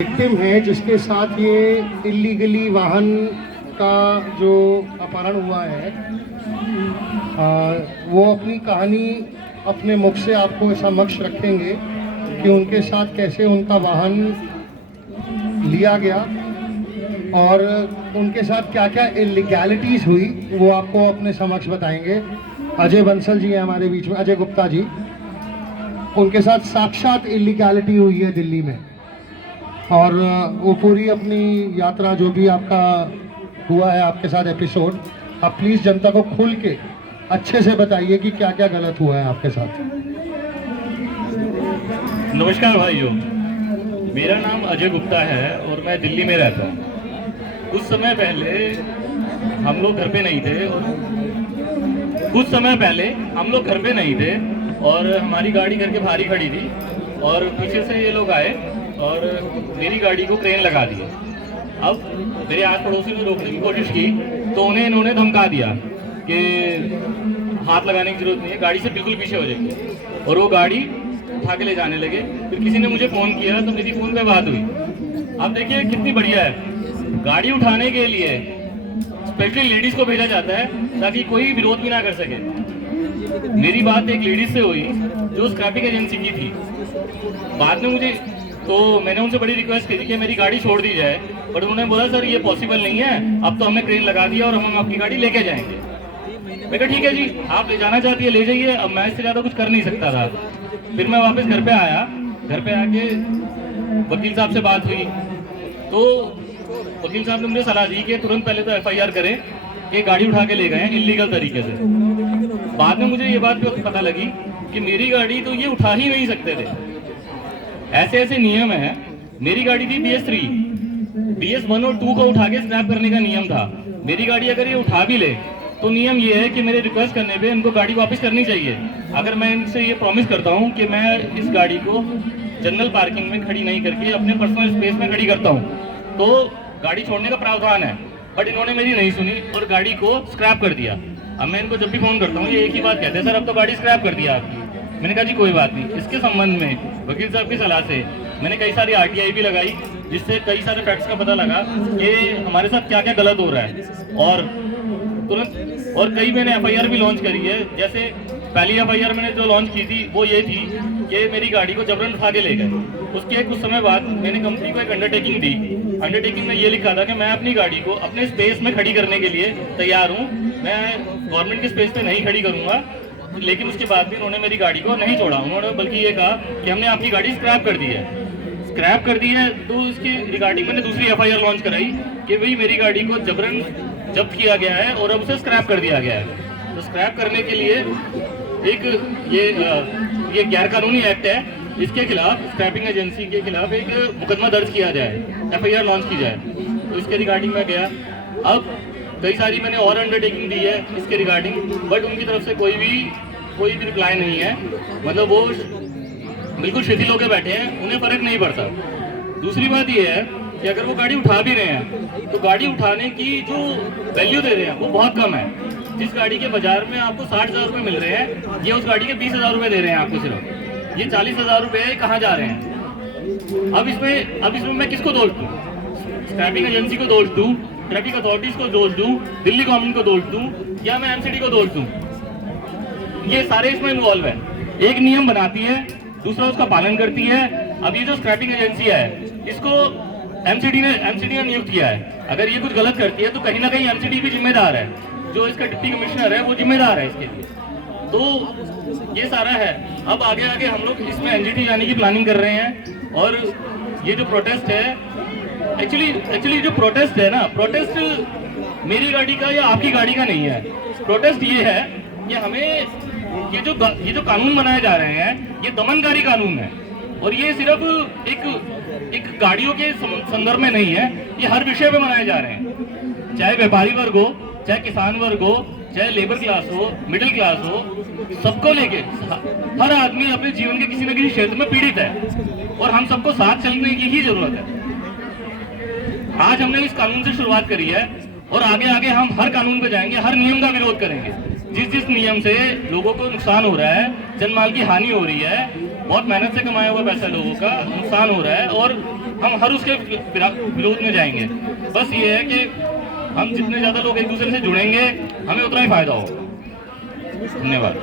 Victim है जिसके साथ ये इलीगली वाहन का जो अपहरण हुआ है, वो अपनी कहानी अपने मुख से आपको समक्ष रखेंगे कि उनके साथ कैसे उनका वाहन लिया गया और उनके साथ क्या क्या इलीगैलिटीज़ हुई, वो आपको अपने समक्ष बताएंगे। अजय बंसल जी हैं हमारे बीच में, अजय गुप्ता जी। उनके साथ साक्षात इलीगैलिटी हुई है दिल्ली में और वो पूरी अपनी यात्रा जो भी आपका हुआ है आपके साथ एपिसोड, आप प्लीज़ जनता को खुल के अच्छे से बताइए कि क्या क्या गलत हुआ है आपके साथ। नमस्कार भाइयों, मेरा नाम अजय गुप्ता है और मैं दिल्ली में रहता हूँ। कुछ समय पहले हम लोग घर पे नहीं थे और हमारी गाड़ी घर के बाहर ही खड़ी थी और पीछे से ये लोग आए और मेरी गाड़ी को क्रेन लगा दी। अब मेरे आस पड़ोसी ने रोकने की कोशिश की तो इन्होंने धमका दिया कि हाथ लगाने की जरूरत नहीं है, गाड़ी से बिल्कुल पीछे हो जाएगी, और वो गाड़ी उठा के ले जाने लगे। फिर किसी ने मुझे फ़ोन किया तो मेरी फ़ोन पे बात हुई। अब देखिए कितनी बढ़िया है, गाड़ी उठाने के लिए स्पेशली लेडीज़ को भेजा जाता है ताकि कोई विरोध भी ना कर सके। मेरी बात एक लेडीज़ से हुई जो स्क्रैपिंग एजेंसी की थी। बाद में मैंने उनसे बड़ी रिक्वेस्ट की कि मेरी गाड़ी छोड़ दी जाए, पर उन्होंने बोला सर ये पॉसिबल नहीं है, अब तो हमने क्रेन लगा दिया और हम आपकी गाड़ी लेके जाएंगे। मैं कहा ठीक है जी, आप ले जाना चाहती है ले जाइए, अब मैं इससे ज़्यादा कुछ कर नहीं सकता था। फिर मैं वापस घर पे आया, घर पे आके वकील साहब से बात हुई तो वकील साहब ने मुझे सलाह दी कि तुरंत पहले तो FIR करें कि गाड़ी उठा के ले गए हैं इल्लीगल तरीके से। बाद में मुझे ये बात पता लगी कि मेरी गाड़ी तो ये उठा ही नहीं सकते थे, ऐसे नियम है। मेरी गाड़ी थी BS 1 और 2 को उठा के स्क्रैप करने का नियम था। मेरी गाड़ी अगर ये उठा भी ले तो नियम ये है कि मेरे रिक्वेस्ट करने पे इनको गाड़ी वापस करनी चाहिए। अगर मैं इनसे ये प्रॉमिस करता हूँ कि मैं इस गाड़ी को जनरल पार्किंग में खड़ी नहीं करके अपने पर्सनल स्पेस में खड़ी करता हूँ तो गाड़ी छोड़ने का प्रावधान है, बट इन्होंने मेरी नहीं सुनी और गाड़ी को स्क्रैप कर दिया। अब मैं इनको जब भी फ़ोन करता हूँ ये एक ही बात कहते हैं, सर अब तो गाड़ी स्क्रैप कर दिया आपकी। मैंने कहा जी कोई बात नहीं। इसके संबंध में वकील साहब की सलाह से मैंने कई सारी RTI भी लगाई, जिससे कई सारे फैक्ट्स का पता लगा कि हमारे साथ क्या क्या गलत हो रहा है, और कई मैंने FIR भी लॉन्च करी है। जैसे पहली FIR मैंने जो लॉन्च की थी वो ये थी कि मेरी गाड़ी को जबरन उठा के ले गए। उसके कुछ समय बाद मैंने कंपनी को एक अंडरटेकिंग दी। अंडरटेकिंग में ये लिखा था कि मैं अपनी गाड़ी को अपने स्पेस में खड़ी करने के लिए तैयार हूँ, मैं गवर्नमेंट के स्पेस पे नहीं खड़ी करूँगा। लेकिन उसके बाद भी उन्होंने मेरी गाड़ी को नहीं छोड़ा, उन्होंने बल्कि ये कहा कि हमने आपकी गाड़ी स्क्रैप कर दी है। तो इसके रिगार्डिंग मैंने दूसरी FIR लॉन्च कराई कि भाई मेरी गाड़ी को जबरन जब्त किया गया है और अब उसे स्क्रैप कर दिया गया है। तो स्क्रैप करने के लिए एक ये गैर कानूनी एक्ट है, इसके खिलाफ स्क्रैपिंग एजेंसी के खिलाफ एक मुकदमा दर्ज किया जाए, FIR लॉन्च की जाए। तो इसके रिगार्डिंग मैं गया। अब कई सारी मैंने और अंडरटेकिंग दी है इसके रिगार्डिंग, बट उनकी तरफ से कोई भी रिप्लाई नहीं है। मतलब वो बिल्कुल शिथिल होकर बैठे हैं, उन्हें फ़र्क नहीं पड़ता। दूसरी बात ये है कि अगर वो गाड़ी उठा भी रहे हैं तो गाड़ी उठाने की जो वैल्यू दे रहे हैं वो बहुत कम है। जिस गाड़ी के बाजार में आपको 60,000 रुपये मिल रहे हैं, ये उस गाड़ी के 20,000 रुपये दे रहे हैं आपको सिर्फ। ये 40,000 रुपये कहाँ जा रहे हैं? अब इसमें मैं किसको दोष दूँ? स्क्रैपिंग एजेंसी को दोष दूँ, ट्रैफिक अथॉरिटीज को दोष दूँ, दिल्ली गवर्नमेंट को दोष दूँ, या मैं MCD को दोष दूँ? ये सारे इसमें इन्वॉल्व है। एक नियम बनाती है, दूसरा उसका पालन करती है। अब ये जो स्क्रैपिंग एजेंसी है इसको MCD ने नियुक्त किया है। अगर ये कुछ गलत करती है तो कहीं ना कहीं MCD भी जिम्मेदार है, जो इसका डिप्टी कमिश्नर है वो जिम्मेदार है इसके लिए। तो ये सारा है। अब आगे हम लोग इसमें NGT जाने की प्लानिंग कर रहे हैं। और ये जो प्रोटेस्ट है, एक्चुअली जो प्रोटेस्ट है ना, प्रोटेस्ट मेरी गाड़ी का या आपकी गाड़ी का नहीं है। प्रोटेस्ट ये है कि हमें ये जो कानून बनाए जा रहे हैं ये दमनकारी कानून है, और ये सिर्फ एक गाड़ियों के संदर्भ में नहीं है, ये हर विषय पे बनाए जा रहे हैं। चाहे व्यापारी वर्ग हो, चाहे किसान वर्ग हो, चाहे लेबर क्लास हो, मिडिल क्लास हो, सबको लेके हर आदमी अपने जीवन के किसी न किसी क्षेत्र में पीड़ित है और हम सबको साथ चलने की ही जरूरत है। आज हमने इस कानून से शुरुआत करी है और आगे हम हर कानून पे जाएंगे, हर नियम का विरोध करेंगे। जिस नियम से लोगों को नुकसान हो रहा है, जनमाल की हानि हो रही है, बहुत मेहनत से कमाया हुआ पैसा लोगों का नुकसान हो रहा है, और हम हर उसके विरोध में जाएंगे। बस ये है कि हम जितने ज़्यादा लोग एक दूसरे से जुड़ेंगे हमें उतना ही फायदा होगा। धन्यवाद।